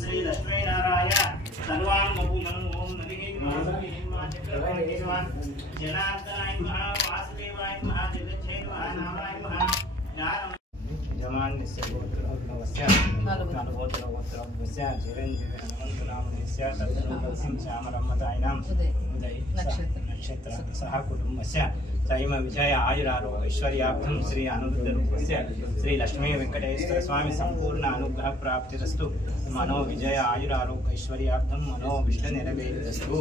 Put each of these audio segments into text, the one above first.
श्री लक्ष्मी नारायण सर्वांगभूषण ओम जनार्दनाय नमः वासुदेवाय नमः जगच्छे नमः नारायण नमः जमान्यस्य गोत्रवस्य कालगोत्रवस्य चिरञ्जीवनमन्तरामस्य तत्सर्वं श्यामरमतायनाम् उदय नक्षत्र सह कुटुम्बस्य सैम विजय आयुरारोग्य ऐश्वर्यार्थं श्री अनुरुद्धरूपस्य श्री लक्ष्मी वेंकटेश्वर स्वामी संपूर्ण अनुग्रह प्राप्तिरस्तु मनो विजय आयुरारोग्य ऐश्वर्यार्थं मनो विष्णु निरवेदितस्तु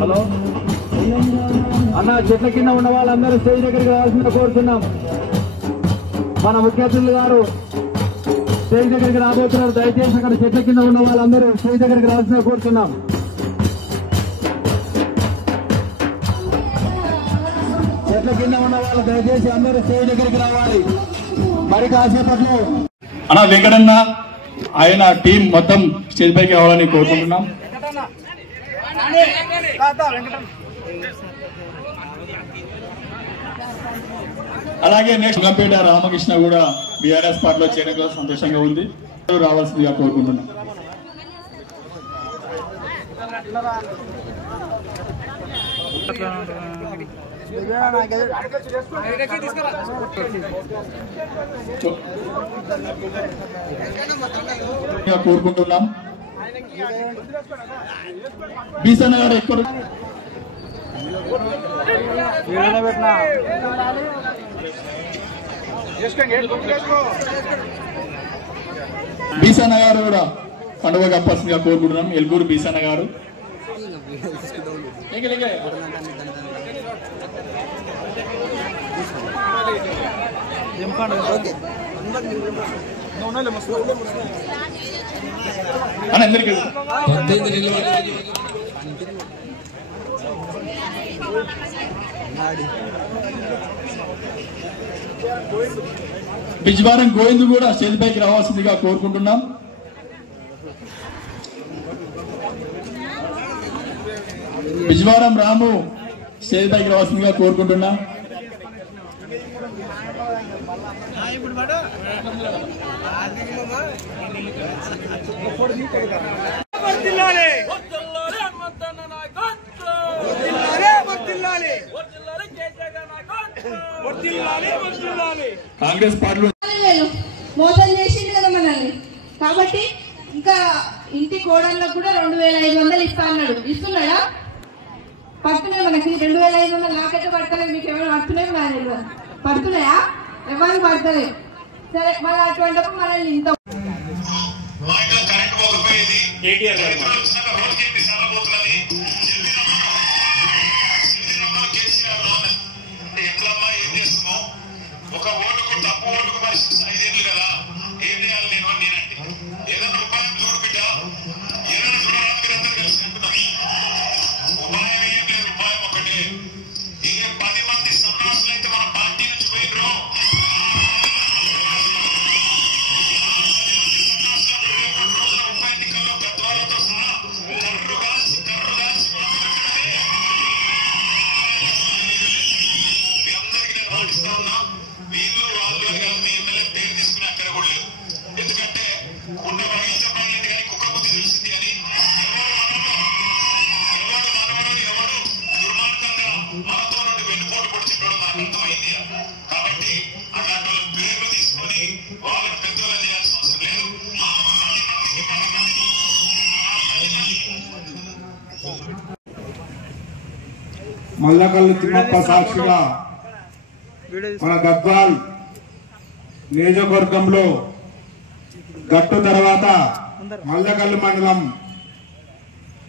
హలో అన్న చెట్ల కింద ఉన్న వాళ్ళందరూ స్టేజ్ దగ్గరికి రావాల్సిందిగా కోరుతున్నాం. మన ముఖ్య అతిథులు గారు స్టేజ్ దగ్గరికి రాబోతున్నారు. దయచేసి అక్కడ చెట్ల కింద ఉన్న వాళ్ళందరూ స్టేజ్ దగ్గరికి రావాల్సిందిగా కోరుతున్నాం. చెట్ల కింద ఉన్న వాళ్ళు దయచేసి అందరూ స్టేజ్ దగ్గరికి రావాలి. మరి కాసేపట్లో అన్న వెంకటన్న ఆయన టీం మొత్తం స్టేజ్ పైకి రావాలని కోరుకుంటున్నాం. అలాగే నెక్స్ట్ గంపేట రామకృష్ణ కూడా బీఆర్ఎస్ పార్టీలో చేరడం సంతోషంగా ఉంది. రావాల్సిందిగా కోరుకుంటున్నాం. కోరుకుంటున్నాం. బీసన్న గారు ఎక్కడ బీసన్న గారు కూడా పండుగ కప్పాల్సిందిగా కోరుకుంటున్నాం. ఎల్గూరు బీసన్న గారు అందరికీ బిజ్వారం గోవింద్ కూడా స్టేజ్ పైకి రావాల్సిందిగా కోరుకుంటున్నాం. బిజ్వారం రాము స్టేజ్ పైకి రావాల్సిందిగా కోరుకుంటున్నాం. కాంగ్రెస్ పార్టీలో మోసం చేసింది కదా మనల్ని. కాబట్టి ఇంకా ఇంటి కోడళ్ళకు కూడా 2500 ఇస్తా అన్నాడు. ఇస్తున్నాడా? పడుతున్నాయి మనకి 2500 నాకైతే పడతలేదు, మీకు ఏమైనా పడుతున్నాయి నాకు తెలియదు. పడుతున్నాయా? ఎవరు పడతలేదు. సరే మరి అటువంటిప్పుడు మనల్ని ఇంత ఒక ఓటుకు తప్పు ఓటుకు పరిస్థితి 5 ఏళ్ళు కదా, ఏం చేయాలి నేను అని నేనంటే ఏదన్నా ఉపాయం చూడు బిడ్డ, ఏదైనా చూడాలని మీరందరూ కలిసి అంటున్నాం. ఉపాయం ఏం లేదు, ఉపాయం ఒకటే. ఏ 10 మంది సన్నాసులు అయితే మన పార్టీ నుంచి పోయినరో రోజుల ఉప ఎన్నికల్లో గద్వాలతో సహా కర్రు కాల్చి మీ అందరికీ నేను పాటిస్తా ఉన్నా. వీళ్ళు వాళ్ళు అని కాదు, మీ ఎమ్మెల్యే పేరు తీసుకుని అక్కడ కూడా లేదు. ఎందుకంటే ఉన్న వహించబడింది కానీ కుక్క బుద్ధి తెలిసింది అని ఎవడు దుర్మార్గంగా మనతో నుండి వెన్నుపోటు పొడిచిపోవడం మనకు అర్థమైంది. కాబట్టి అలాంటి వాళ్ళ పేర్లు తీసుకొని వాళ్ళకి పెద్దగా చేయాల్సిన అవసరం లేదు. మల్లకల్లు తిమ్మప్ప సాక్షిగా మన గద్వాల్ నియోజకవర్గంలో గట్టు తర్వాత మల్లకల్లు మండలం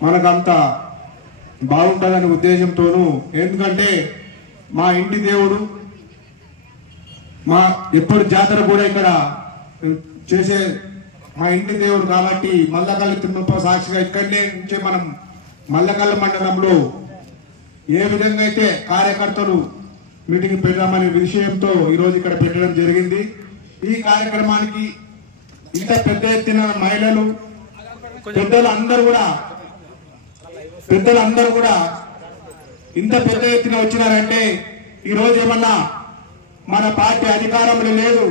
మనకంత బాగుంటుందనే ఉద్దేశంతోనూ, ఎందుకంటే మా ఇంటి దేవుడు, మా ఎప్పుడు జాతర కూడా ఇక్కడ చేసే మా ఇంటి దేవుడు కాబట్టి మల్లకల్లు తిమ్మప్ప సాక్షిగా ఇక్కడనే నుంచే మనం మల్లకల్లు మండలంలో ఏ విధంగా అయితే కార్యకర్తలు మీటింగ్ పెట్టామనే విషయంతో ఈరోజు ఇక్కడ పెట్టడం జరిగింది. ఈ కార్యక్రమానికి ఇంత పెద్ద ఎత్తున మహిళలు పెద్దలందరూ కూడా ఇంత పెద్ద ఎత్తున వచ్చినారంటే ఈరోజు ఏమన్నా మన పార్టీ అధికారంలో లేదు,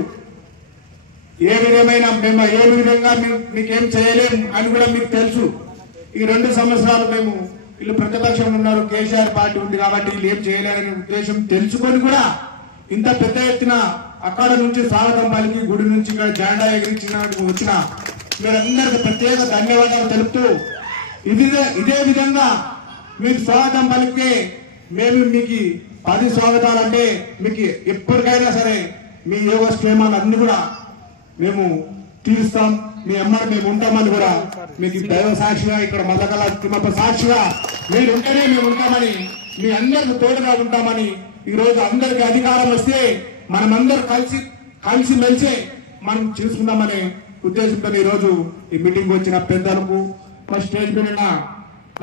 ఏ విధంగా మీకేం చేయలేము అని కూడా మీకు తెలుసు. ఈ 2 సంవత్సరాలు మేము వీళ్ళు ప్రతిపక్షంలో ఉన్నారు, కేసీఆర్ పార్టీ ఉంది కాబట్టి వీళ్ళు ఏం చేయలేరనే ఉద్దేశం తెలుసుకొని కూడా ఇంత పెద్ద ఎత్తున అక్కడ నుంచి స్వాగతం పలికి గుడి నుంచి ఇక్కడ జెండా ఎగిరించిన వచ్చిన మీరందరికీ ప్రత్యేక ధన్యవాదాలు తెలుపుతూ, ఇదే విధంగా మీకు స్వాగతం పలికే మేము మీకు 10 స్వాగతాలంటే మీకు ఎప్పటికైనా సరే మీ యోగక్షేమాలు అన్ని కూడా మేము తీరుస్తాం, మీ అమ్మని మేము ఉంటామని కూడా మీకు దైవ సాక్షిగా ఇక్కడ మల్లకల్లు తిమ్మప్ప సాక్షిగా మీరు ఉంటేనే మేము ఉంటామని, మీ అందరికి తోడుగా ఉంటామని, ఈ రోజు అందరికి అధికారం వస్తే మనమందరూ కలిసి మెలిసి మనం చూసుకుందామనే ఉద్దేశంతో ఈ రోజు ఈ మీటింగ్ వచ్చిన పెద్దలకు, ఫస్ట్ స్టేజ్ మీద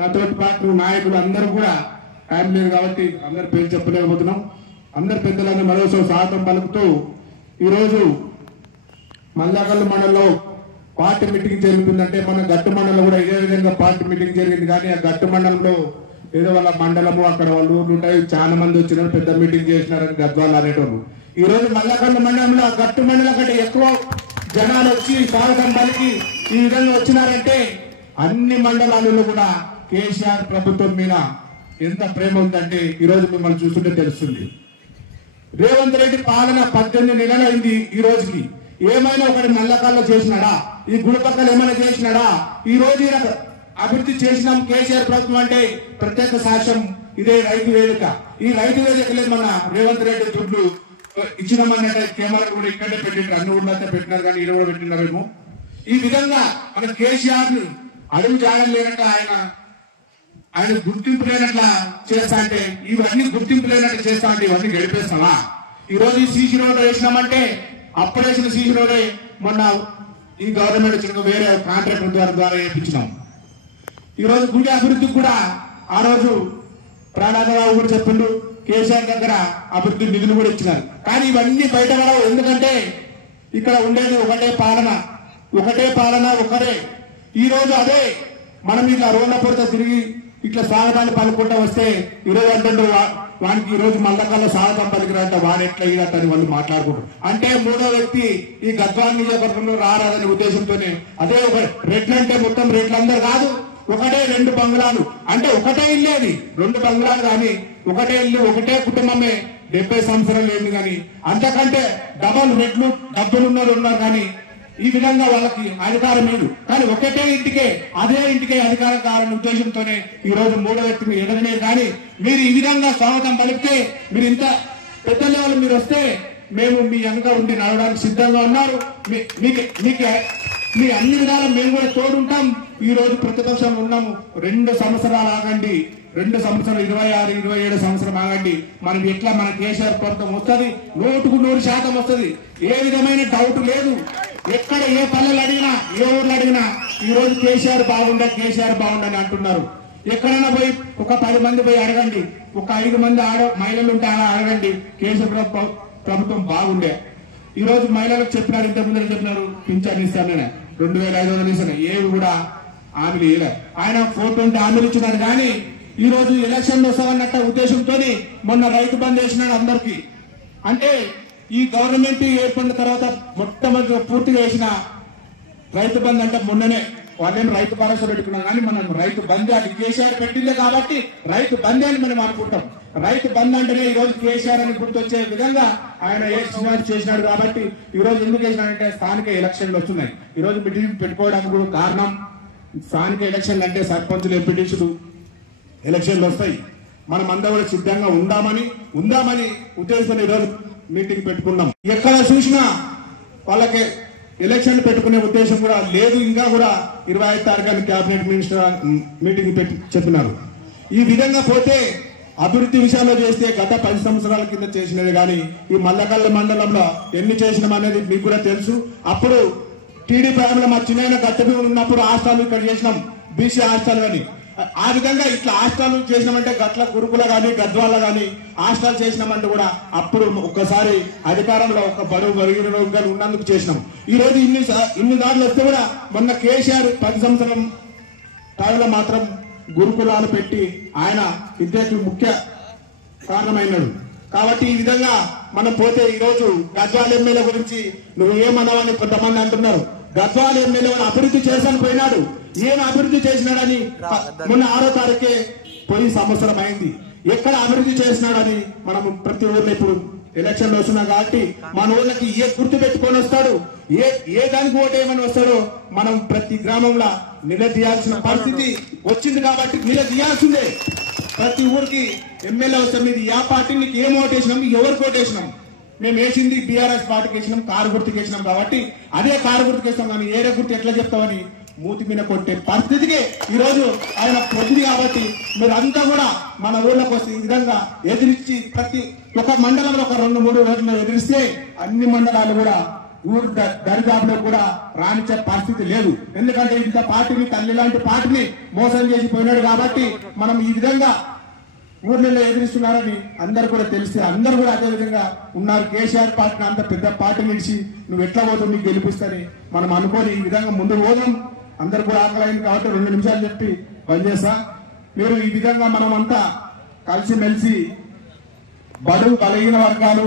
నాతోటి పాటు నాయకులు అందరూ కూడా టైం లేదు కాబట్టి అందరు పేరు చెప్పలేకపోతున్నాం. అందరు పెద్దలన్నీ మరోసారి స్వాగతం పలుకుతూ ఈరోజు మల్లకల్లు మండలంలో పార్టీ మీటింగ్ జరుగుతుందంటే మన గట్టు మండలంలో కూడా ఇదే విధంగా పార్టీ మీటింగ్ జరిగింది. కానీ ఆ గట్టు మండలంలో ఏదో వాళ్ళ మండలము అక్కడ వాళ్ళ ఊర్లు ఉంటాయి, చాలా మంది వచ్చినారు, పెద్ద మీటింగ్ చేసినారని గద్వాలు అనేటోళ్ళు. ఈ రోజు మల్లకల్లు మండలంలో ఆ గట్టు మండలం కంటే ఎక్కువ జనాలు వచ్చి స్వాగతం పలికి ఈ విధంగా వచ్చినారంటే అన్ని మండలాలలో కూడా కేసీఆర్ ప్రభుత్వం మీద ఎంత ప్రేమ ఉందంటే ఈ రోజు మిమ్మల్ని చూస్తుంటే తెలుస్తుంది. రేవంత్ రెడ్డి పాలన 18 నెలలు అయింది. ఈ రోజుకి ఏమైనా ఒకటి మల్లకల్లో చేసినాడా, ఈ గుడి పక్కన ఏమైనా చేసినాడా? ఈ రోజు అభివృద్ధి చేసినాం కేసీఆర్ ప్రభుత్వం అంటే ప్రత్యేక సాక్ష్యం ఇదే రైతు వేదిక. ఈ రైతు వేదికలే మన రేవంత్ రెడ్డి దుడ్లు ఇచ్చినామన్నట్టు కెమెరా కూడా ఇక్కడే పెట్టినారు, అన్ని ఊళ్ళో పెట్టినారు కానీ ఈడ కూడా పెట్టినారేమో. ఈ విధంగా మన కేసీఆర్ అడుగు జాగలేనట్టు ఆయన గుర్తింపు లేనట్లా చేస్తా అంటే, ఇవన్నీ గుర్తింపు లేనట్టు చేస్తా అంటే ఇవన్నీ గడిపేస్తామా? ఈ రోజు ఈ సీసీ రోడ్ వేసినామంటే అప్పుడేసిన సీసీ రోడే మొన్న ఈ గవర్నమెంట్ వచ్చిన వేరే కాంట్రాక్టర్ ద్వారా వేయించినాం. ఈ రోజు గుడి అభివృద్ధికి కూడా ఆ రోజు ప్రాణారావు కూడా చెప్పిండు, కేసీఆర్ దగ్గర అభివృద్ధి నిధులు కూడా ఇచ్చినారు. కానీ ఇవన్నీ బయటపడవు, ఎందుకంటే ఇక్కడ ఉండేది ఒకటే పాలన ఒకరే. ఈ రోజు అదే మనం ఇట్లా రోడ్ల పొడితో తిరిగి ఇట్లా స్వాగతాన్ని పలుకుంటా వస్తే ఈరోజు అంటే వానికి ఈ రోజు మల్లకల్లో స్వాగతం పలికిరంట, వాడు ఎట్లా ఇదంటే వాళ్ళు మాట్లాడుకుంటారు. అంటే మూడో వ్యక్తి ఈ గద్వాల్ నియోజకవర్గంలో రారాదనే ఉద్దేశంతోనే అదే ఒక రెడ్లు అంటే మొత్తం రెడ్లందరూ కాదు, ఒకటే 2 బంగ్లాలు అంటే ఒకటే ఇల్లేది 2 బంగ్లాలు కానీ ఒకటే ఇల్లు ఒకటే కుటుంబమే 70 సంవత్సరాలు లేదు. కానీ అంతకంటే డబల్ రెడ్లు డబ్బులు ఉన్నారు కానీ ఈ విధంగా వాళ్ళకి అధికారం లేదు. కానీ ఒకటే ఇంటికే అదే ఇంటికే అధికారం కావాలనే ఉద్దేశంతోనే ఈ రోజు మూడో వ్యక్తిని ఎదగలేదు. కానీ మీరు ఈ విధంగా స్వాగతం పలికితే, మీరు ఇంత పెద్ద లెవెల్ మీరు వస్తే మేము మీ వెనక ఉండి నడవడానికి సిద్ధంగా ఉన్నారు. మీ అన్ని విధాలు మేము కూడా తోడుంటాం. ఈ రోజు ప్రతిపక్షంలో ఉన్నాము. 2 సంవత్సరాలు ఆగండి, 2 సంవత్సరాలు 26, 27 సంవత్సరం ఆగండి. మనం ఎట్లా మన కేసీఆర్ ప్రభుత్వం వస్తుంది, 100% వస్తుంది. ఏ విధమైన డౌట్ లేదు. ఎక్కడ ఏ పల్లెలు అడిగినా, ఏ ఊర్లు అడిగినా ఈ రోజు కేసీఆర్ బాగుండని అంటున్నారు. ఎక్కడైనా పోయి ఒక 10 మంది పోయి అడగండి, ఒక 5 మంది మహిళలు ఉంటే అడగండి, కేసీఆర్ ప్రభుత్వం బాగుండే. ఈ రోజు మహిళలకు చెప్పినారు, ఇంతకుముందు చెప్పినారు పింఛన్ ఇస్తానని 2500 ఇస్తాను. ఏవి కూడా హామీలు ఇవ్వలే. ఆయన 420 హామీలు ఇచ్చినారు. కానీ ఈ రోజు ఎలక్షన్లు వస్తామన్నట్ట ఉద్దేశంతో మొన్న రైతు బంద్ చేసినాడు అందరికి. అంటే ఈ గవర్నమెంట్ ఏర్పడిన తర్వాత మొట్టమొదటి పూర్తిగా వేసిన రైతు బంద్ అంటే మొన్ననే వాళ్ళేం రైతు భరోసా పెట్టుకున్నాం. కానీ మనం రైతు బంద్ అది కేసీఆర్ పెట్టిందే కాబట్టి రైతు బంద్ అని మనం అనుకుంటాం. రైతు బంద్ అంటేనే ఈ రోజు కేసీఆర్ అని గుర్తొచ్చే విధంగా ఆయన చేసినాడు. కాబట్టి ఈ రోజు ఎందుకు చేసినాడంటే స్థానిక ఎలక్షన్లు వస్తున్నాయి. ఈ రోజు మీటింగ్ పెట్టుకోవడానికి కూడా కారణం స్థానిక ఎలక్షన్లు అంటే సర్పంచులు, ఎంపీటీసులు ఎలక్షన్లు వస్తాయి. మనం అందరూ కూడా సిద్ధంగా ఉందామని ఉద్దేశంతో ఈ రోజు మీటింగ్ పెట్టుకున్నాం. ఎక్కడ చూసినా వాళ్ళకి ఎలక్షన్లు పెట్టుకునే ఉద్దేశం కూడా లేదు. ఇంకా కూడా 25 తారీఖు కేబినెట్ మినిస్టర్ మీటింగ్ చెప్పినారు. ఈ విధంగా పోతే అభివృద్ధి విషయంలో చేస్తే గత 10 సంవత్సరాల కింద చేసినది కానీ ఈ మల్లకల్ల మండలంలో ఎన్ని చేసినాం అనేది మీకు కూడా తెలుసు. అప్పుడు టీడీపీ హయాంలో మా చిన్న గట్టబీ ఉన్నప్పుడు హాస్టల్ ఇక్కడ చేసినాం, బీసీ హాస్టల్ అని. ఆ విధంగా ఇట్లా హాస్టల్ చేసినామంటే గట్ల గురుకుల గాని గద్వాల గాని హాస్టల్ చేసినామంటే కూడా అప్పుడు ఒక్కసారి అధికారంలో ఒక బడుగు వరిగిన ఉన్నందుకు చేసినాం. ఈ రోజు ఇన్ని దాడులు వస్తే కూడా మొన్న కేసీఆర్ 10 సంవత్సరం టైంలో మాత్రం గురుకులాలు పెట్టి ఆయన విద్యార్థులు ముఖ్య కారణమైనాడు. కాబట్టి ఈ విధంగా మనం పోతే ఈ రోజు గద్వాల ఎమ్మెల్యే గురించి నువ్వు ఏమన్నావని కొంతమంది అంటున్నారు. గద్వాల ఎమ్మెల్యే అభివృద్ధి చేశాను పోయినాడు. ఏం అభివృద్ధి చేసినాడని మొన్న 6వ తారీఖే పోయి సంవత్సరం అయింది. ఎక్కడ అభివృద్ధి చేసినాడని మనం ప్రతి ఊర్లో ఇప్పుడు ఎలక్షన్లు వస్తున్నాం కాబట్టి మన ఊళ్ళకి ఏ గుర్తు పెట్టుకొని వస్తాడు, ఏ దానికి ఓటేయమని వస్తాడో మనం ప్రతి గ్రామంలో నిలదీయాల్సిన పరిస్థితి వచ్చింది. కాబట్టి నిలదీయాల్సిందే. ప్రతి ఊరికి ఎమ్మెల్యే వస్తే మీరు ఏ పార్టీకి ఏం ఓటేసినాం, ఎవరికి ఓటేసినాం, మేము వేసింది బీఆర్ఎస్ పార్టీకి వేసినాం, కారు గుర్తుకి వేసినాం కాబట్టి అదే కారు గుర్తుకి వేస్తాం. కానీ ఏరే గుర్తు ఎట్లా చెప్తామని మూతి మీద కొట్టే పరిస్థితికి ఈ రోజు ఆయన పొద్దుది. కాబట్టి మీరంతా కూడా మన ఊళ్ళకి వస్తే ఈ విధంగా ఎదిరించి ప్రతి ఒక మండలంలో ఒక 2-3 రోజులు ఎదిరిస్తే అన్ని మండలాలు కూడా ఊరు దరిదాపులో కూడా రానిచ్చే పరిస్థితి లేదు. ఎందుకంటే ఇంత పార్టీని, తల్లి లాంటి పార్టీని మోసం చేసి పోయినాడు. కాబట్టి మనం ఈ విధంగా ఊర్లలో ఎదిరిస్తున్నారని అందరు కూడా తెలిస్తే అందరు కూడా అదే విధంగా ఉన్నారు. కేసీఆర్ పార్టీని అంత పెద్ద పార్టీ నిలిచి నువ్వు ఎట్లా పోతావు, నీకు గెలిపిస్తాని మనం అనుకోని ఈ విధంగా ముందుకు పోదాం. అందరు కూడా ఆకలైంది కాబట్టి 2 నిమిషాలు చెప్పి పనిచేస్తా. మీరు ఈ విధంగా మనమంతా కలిసిమెలిసి బడుగు బలహీన వర్గాలు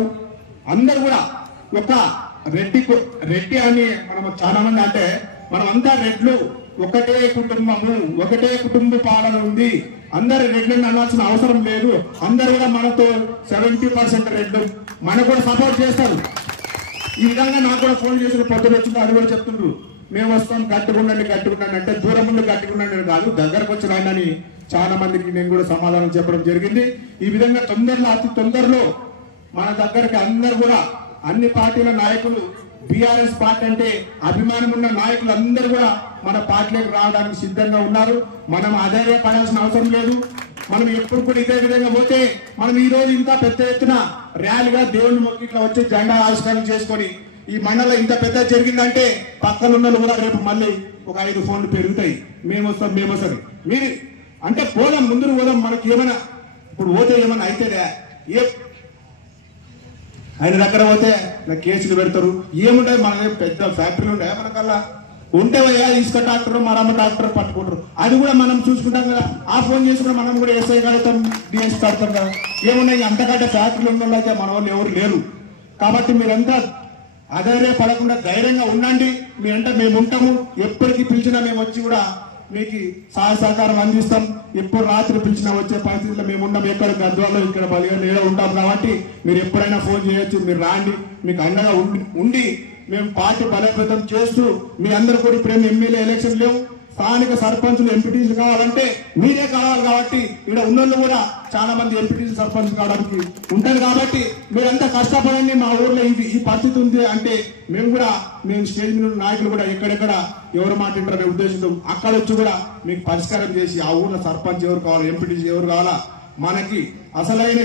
అందరు కూడా ఒక రెడ్డి అని మనం చాలా మంది అంటే మనమంతా రెడ్లు, ఒకటే కుటుంబము, ఒకటే కుటుంబ పాలన ఉంది. అందరు రెడ్లను అనాల్సిన అవసరం లేదు. అందరు కూడా మనతో 70% రెడ్లు మనకు కూడా సపోర్ట్ చేస్తారు. ఈ విధంగా నాకు కూడా ఫోన్ చేసిన పొద్దున వచ్చింది, అది కూడా చెప్తుండ్రు మేము వస్తాం, గట్టుకుండండి అంటే దూరం నుండి గట్టుకుండండి కాదు, దగ్గరకు వచ్చిన ఆయనని చాలా మందికి నేను కూడా సమాధానం చెప్పడం జరిగింది. ఈ విధంగా అతి తొందరలో మన దగ్గరికి అందరు కూడా అన్ని పార్టీల నాయకులు, బీఆర్ఎస్ పార్టీ అంటే అభిమానం ఉన్న నాయకులు అందరూ కూడా మన పార్టీలోకి రావడానికి సిద్ధంగా ఉన్నారు. మనం అధైర్యపడాల్సిన అవసరం లేదు. మనం ఎప్పుడు కూడా ఇదే విధంగా పోతే మనం ఈ రోజు ఇంకా పెద్ద ఎత్తున ర్యాలీగా దేవుని మొక్కి ఇట్లా వచ్చి జెండా ఆవిష్కరణ చేసుకొని ఈ మండలం ఇంత పెద్ద జరిగిందంటే పక్కనున్న కూడా రేపు మళ్ళీ ఒక 5 ఫోన్లు పెరుగుతాయి. మేము వస్తాం మీరు అంటే పోదాం, ముందు పోదాం. మనకి ఏమైనా ఇప్పుడు పోతే ఏమైనా అవుతుందా? ఆయన దగ్గర పోతే నాకు కేసులు పెడతారు. ఏముంటాయి మన పెద్ద ఫ్యాక్టరీలు ఉంటాయా మనకల్లా? ఉంటేవయ్యా ఇసుక ట్రాక్టర్, మరమ్మ ట్రాక్టర్ పట్టుకుంటారు. అది కూడా మనం చూసుకుంటాం కదా. ఆ ఫోన్ చేసుకుని మనం కూడా ఎస్ఐ కడతాం, డిఎస్ కడతాం కదా. ఏమున్నాయి అంతకంటే ఫ్యాక్టరీలు ఉన్న వాళ్ళు అయితే మన వాళ్ళు ఎవరు లేరు. కాబట్టి మీరంతా అధైర్యపడకుండా ధైర్యంగా ఉండండి. మీ అంటే మేము ఉంటాము. ఎప్పటికీ పిలిచినా మేము వచ్చి కూడా మీకు సహాయ సహకారం అందిస్తాం. ఎప్పుడు రాత్రి పిలిచినా వచ్చే పరిస్థితుల్లో మేము ఉన్నాం. ఎక్కడ గద్వాలో ఇక్కడ బలిగా ఉంటాం. కాబట్టి మీరు ఎప్పుడైనా ఫోన్ చేయొచ్చు, మీరు రాండి. మీకు అండగా ఉండి మేము పార్టీ బలోపేతం చేస్తూ మీ అందరూ కూడా ఇప్పుడేం ఎమ్మెల్యే ఎలక్షన్ లేవు, స్థానిక సర్పంచులు ఎంపీటీసీలు కావాలంటే మీరే కావాలి కాబట్టి ఇక్కడ ఉన్నోళ్ళు కూడా చాలా మంది ఎంపీటీసీ సర్పంచ్ కావడానికి ఉంటారు కాబట్టి మీరంతా కష్టపడండి. మా ఊర్లో ఈ పరిస్థితి ఉంది అంటే మేము స్టేజ్ మీద నాయకులు కూడా ఎక్కడెక్కడ ఎవరు మాట్లాడారనే ఉద్దేశంతో అక్కడ వచ్చి కూడా మీకు పరిష్కారం చేసి ఆ ఊర్లో సర్పంచ్ ఎవరు కావాలి, ఎంపీటీసీ ఎవరు కావాలా, మనకి అసలైన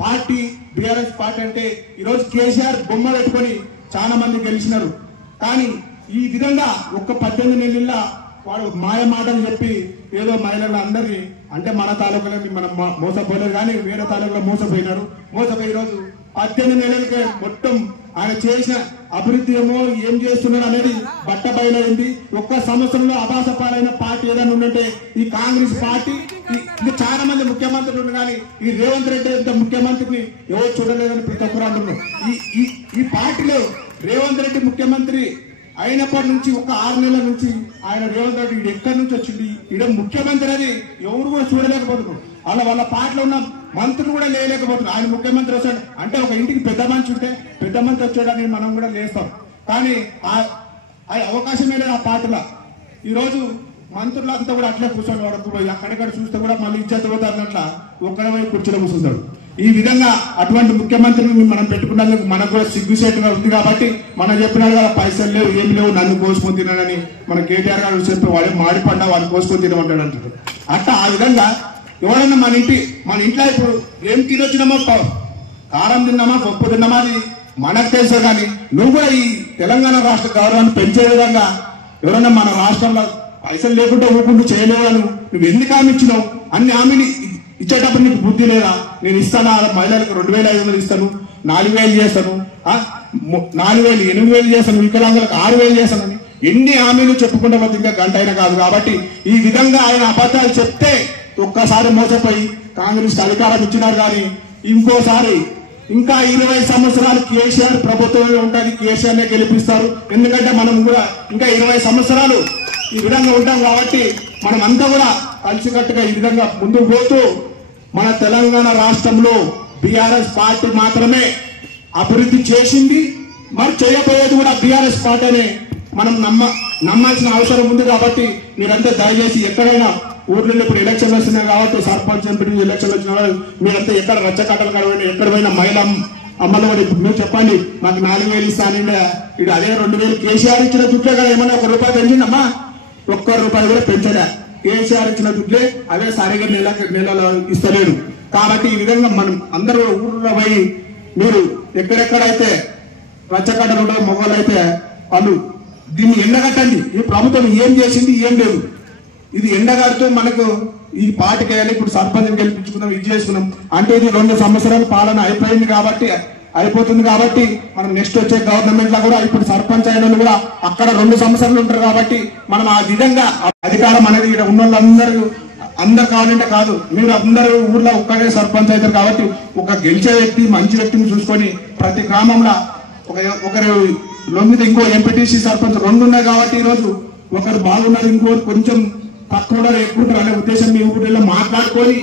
పార్టీ బీఆర్ఎస్ పార్టీ అంటే ఈరోజు కేసీఆర్ బొమ్మ పెట్టుకొని చాలా మంది గెలిచినారు. కానీ ఈ విధంగా ఒక్క 18 నెలల వాడు మాయ మాటలు చెప్పి ఏదో మహిళలు అందరినీ అంటే మన తాలూకాలో మనం మోసపోలేదు కానీ వేరే తాలూకాలో మోసపోయి ఈరోజు 18 నెలలకే మొత్తం ఆయన చేసిన అభివృద్ధి ఏమో ఏం చేస్తున్నారు అనేది బట్ట బయలైంది. ఒక్క సంవత్సరంలో అభాసపాలైన పార్టీ ఏదైనా ఉందంటే ఈ కాంగ్రెస్ పార్టీ. చాలా మంది ముఖ్యమంత్రులు ఉన్నారు కానీ ఈ రేవంత్ రెడ్డి అంత ముఖ్యమంత్రిని ఎవరు చూడలేదని ప్రతి ఒక్కరు అంటున్నారు. ఈ పార్టీలో రేవంత్ రెడ్డి ముఖ్యమంత్రి అయినప్పటి నుంచి ఒక 6 నెలల నుంచి ఆయన రేవంత్ రెడ్డి ఎక్కడి నుంచి వచ్చింది ఈడ ముఖ్యమంత్రి అని ఎవరు కూడా చూడలేకపోతున్నారు. వాళ్ళ పార్టీలో ఉన్న మంత్రులు కూడా లేకపోతున్నారు. ఆయన ముఖ్యమంత్రి వచ్చాడు అంటే ఒక ఇంటికి పెద్ద మనిషి ఉంటే పెద్ద మంత్రి వచ్చాడని మనం కూడా లేస్తాం. కానీ ఆ అవకాశమే లేదు ఆ పార్టీలో. ఈరోజు మంత్రులంతా కూడా అట్లే కూర్చొని వాడు అక్కడెక్కడ చూస్తే కూడా మళ్ళీ ఇజ్జత్ పోతారు అన్నట్ల ఒక్కడమై కూర్చొని కూర్చుంటాడు. ఈ విధంగా అటువంటి ముఖ్యమంత్రిని మనం పెట్టుకున్నందుకు మనకు కూడా సిగ్గుసేటుగా ఉంది కాబట్టి మనం చెప్పినాడు కదా పైసలు లేవు ఏం లేవు నన్ను కోసుకొని తినాడని మన కేటీఆర్ గారు చెప్పి వాడే మాడి పండా వాడిని కోసుకొని తినమంటాడు అంటారు. అట్లా ఆ విధంగా ఎవరన్నా మన ఇంట్లో ఇప్పుడు ఏం తినొచ్చినామో కారం తిన్నామా పప్పు తిన్నామా అది మనకు తెలుసు. కానీ నువ్వు కూడా ఈ తెలంగాణ రాష్ట్ర గౌరవాన్ని పెంచే విధంగా ఎవరన్నా మన రాష్ట్రంలో పైసలు లేకుండా ఊరుకుంటూ చేయలేవు. నువ్వు ఎన్ని హామీ ఇచ్చినావు అన్ని హామీని ఇచ్చేటప్పుడు నీకు బుద్ధి లేదా? నేను ఇస్తాను మహిళలకు 2500 ఇస్తాను, 4000 చేస్తాను, 4000 8000 చేస్తాను, వికలాంగులకు 6000 చేస్తానని ఎన్ని హామీలు చెప్పుకుంటే పోతే ఇంకా గంట అయినా కాదు. కాబట్టి ఈ విధంగా ఆయన అబద్ధాలు చెప్తే ఒక్కసారి మోసపోయి కాంగ్రెస్ అధికారం ఇచ్చినారు. కానీ ఇంకోసారి ఇంకా 20 సంవత్సరాలు కేసీఆర్ ప్రభుత్వమే ఉంటుంది, కేసీఆర్నే గెలిపిస్తారు. ఎందుకంటే మనం కూడా ఇంకా 20 సంవత్సరాలు ఈ విధంగా ఉంటాం కాబట్టి మనం అంతా కూడా కలిసికట్టుగా ఈ విధంగా ముందుకు పోతూ మన తెలంగాణ రాష్ట్రంలో బీఆర్ఎస్ పార్టీ మాత్రమే అభివృద్ధి చేసింది, మరి చేయబోయేది కూడా బీఆర్ఎస్ పార్టీనే మనం నమ్మాల్సిన అవసరం ఉంది. కాబట్టి మీరంతా దయచేసి ఎక్కడైనా ఊర్లో ఇప్పుడు ఎలక్షన్లు వస్తున్నాయి కాబట్టి సర్పంచ్ ఎంపీ ఎలక్షన్లు వచ్చిన మీరంతా ఎక్కడ రచ్చకట్టలు కడవండి, ఎక్కడ పోయినా మహిళా అమ్మలు కూడా ఇప్పుడు మీరు చెప్పండి మాకు 4000 ఇస్తానండి. ఇటు అదే 2000 కేసీఆర్ ఇచ్చిన దుడ్లే కదా ఏమన్నా ₹1 పెంచిందమ్మా, ₹1 కూడా పెంచలే. కేసీఆర్ ఇచ్చిన దుడ్లే అవే సరిగా నెలలో ఇస్తలేడు. కాబట్టి ఈ విధంగా మనం అందరూ ఊర్లో పోయి మీరు ఎక్కడెక్కడైతే రచ్చకట్టలు ఉండవు మొగలు అయితే వాళ్ళు దీన్ని ఎండగట్టండి. ఈ ప్రభుత్వం ఏం చేసింది ఏం లేదు, ఇది ఎండగడుతూ మనకు ఈ పార్టీకి వెళ్ళి ఇప్పుడు సర్పంచ్ గెలిపించుకున్నాం ఇది చేసుకున్నాం అంటే ఇది 2 సంవత్సరాల పాలన అయిపోయింది కాబట్టి అయిపోతుంది. కాబట్టి మనం నెక్స్ట్ వచ్చే గవర్నమెంట్ లో కూడా ఇప్పుడు సర్పంచ్ అయిన కూడా అక్కడ 2 సంవత్సరాలు ఉంటారు. కాబట్టి మనం ఆ విధంగా అధికారం అనేది ఇక్కడ ఉన్న వాళ్ళందరూ కావాలంటే కాదు, మీరు అందరూ ఊర్లో ఒక్కడే సర్పంచ్ అవుతారు. కాబట్టి ఒక గెలిచే వ్యక్తి మంచి వ్యక్తిని చూసుకొని ప్రతి గ్రామంలో ఒకరు లొంగితే ఇంకో ఎంపీటీసీ సర్పంచ్ 2 ఉన్నాయి. కాబట్టి ఈరోజు ఒకరు బాగున్నారు ఇంకోరు కొంచెం తక్కువ ఎక్కువ అనే ఉద్దేశం మీ ఊళ్ళో మాట్లాడుకొని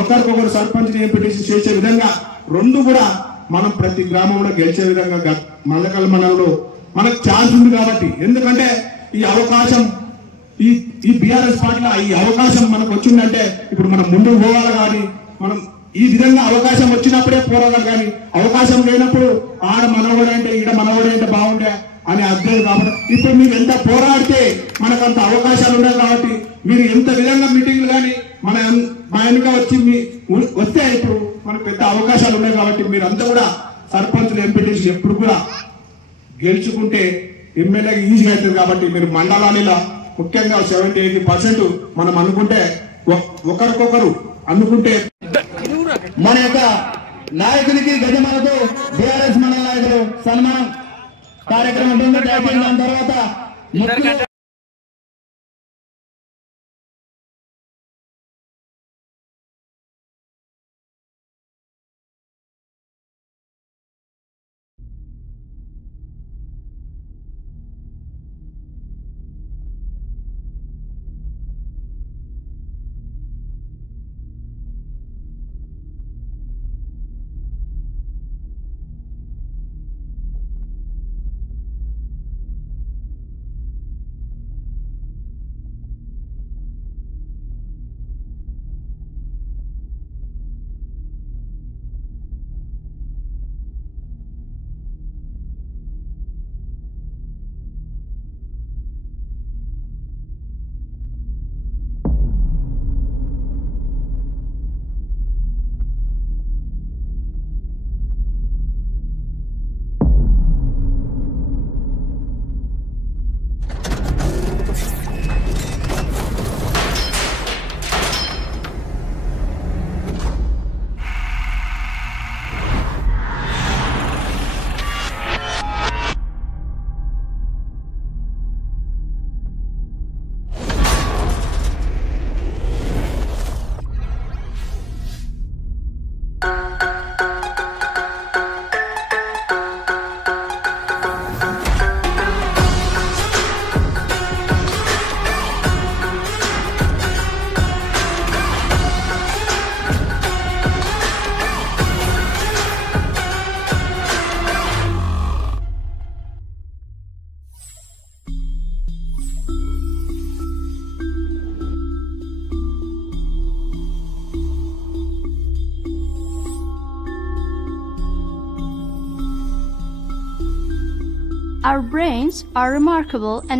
ఒకరికొకరు సర్పంచ్ ఎంపీటీసీ చేసే విధంగా 2 కూడా మనం ప్రతి గ్రామంలో గెలిచే విధంగా మల్లకల్ మండలంలో మనకు ఛాన్స్ ఉంది. కాబట్టి ఎందుకంటే ఈ అవకాశం ఈ బీఆర్ఎస్ పార్టీలో ఈ అవకాశం మనకు వచ్చిందంటే ఇప్పుడు మనం ముందుకు పోవాలి. కానీ మనం ఈ విధంగా అవకాశం వచ్చినప్పుడే పోరాడాలి. కానీ అవకాశం లేనప్పుడు ఆడ మనవడంటే ఈడ మనవడంటే బాగుండే అని అర్థం. కాబట్టి ఇప్పుడు మీరు ఎంత పోరాడితే మనకు అంత అవకాశాలు ఉన్నాయి. కాబట్టి మీరు ఎంత విధంగా మీటింగ్లు కానీ మా వెనుక వచ్చి వస్తే ఇప్పుడు మనకు పెద్ద అవకాశాలు ఉన్నాయి. కాబట్టి మీరంతా కూడా సర్పంచులు ఎంపీటీసీ ఎప్పుడు కూడా గెలుచుకుంటే ఎమ్మెల్యేగా ఈజీగా అవుతుంది. కాబట్టి మీరు మండలాలలో ముఖ్యంగా 70-80% మనం అనుకుంటే ఒకరికొకరు అనుకుంటే మన యొక్క నాయకునికి గజమాలతో బీఆర్ఎస్ మండల నాయకులు సన్మానం కార్యక్రమం ఉంటుంది. దాని తర్వాత Our brains are remarkable and